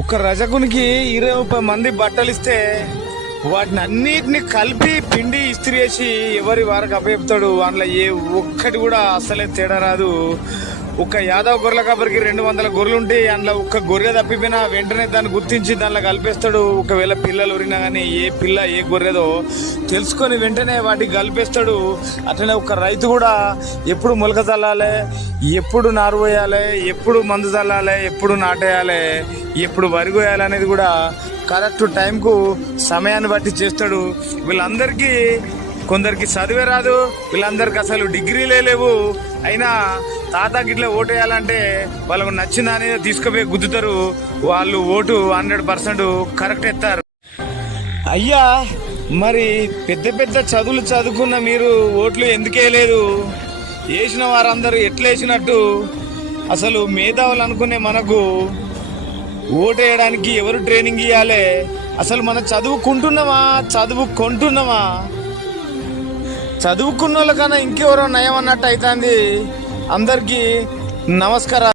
ఒక రజకునికి 20-30 మంది బట్టలు ఇస్తే వాటిని అన్నిటిని కలిపి పిండి ఇస్త్రీ చేసి ఎవరి వారికి అప్పచెప్తాడు. అందులో ఏ ఒక్కటి కూడా అసలే తేడా రాదు. ఒక యాదవ్ గొర్రెల కాపరికి 200 గొర్రెలు ఉంటే అందులో ఒక్క గొర్రె తప్పిపోయినా వెంటనే దాన్ని గుర్తించి దానిలో కలిపేస్తాడు. ఒకవేళ పిల్లలు ఉరినా కానీ ఏ పిల్ల ఏ గొర్రెదో తెలుసుకొని వెంటనే వాటికి కలిపేస్తాడు. అట్లనే ఒక రైతు కూడా ఎప్పుడు మొలక చల్లాలి, ఎప్పుడు నారు పోయాలి, ఎప్పుడు మందు చల్లాలి, ఎప్పుడు నాటేయాలి, ఎప్పుడు వరి కోయాలి అనేది కూడా కరెక్ట్ టైంకు సమయాన్ని బట్టి చేస్తాడు. వీళ్ళందరికీ కొందరికి చదివే రాదు, వీళ్ళందరికి అసలు డిగ్రీలే లేవు. అయినా తాత గిట్ల ఓటు వేయాలంటే వాళ్ళకు నచ్చిన అనేది తీసుకుపోయి గుద్దుతారు. వాళ్ళు ఓటు 100% కరెక్ట్ ఎత్తారు. అయ్యా, మరి పెద్ద పెద్ద చదువులు చదువుకున్న మీరు ఓట్లు ఎందుకు వేయలేదు? వేసిన వారందరూ ఎట్లా వేసినట్టు? అసలు మేధావులు అనుకునే మనకు ఓటు వేయడానికి ఎవరు ట్రైనింగ్ ఇవ్వాలి? అసలు మనం చదువుకుంటున్నామా చదువుకుంటున్నామా? చదువుకున్న వాళ్ళకన్నా ఇంకెవరో నయం అన్నట్టు అవుతుంది. అందరికీ నమస్కారం.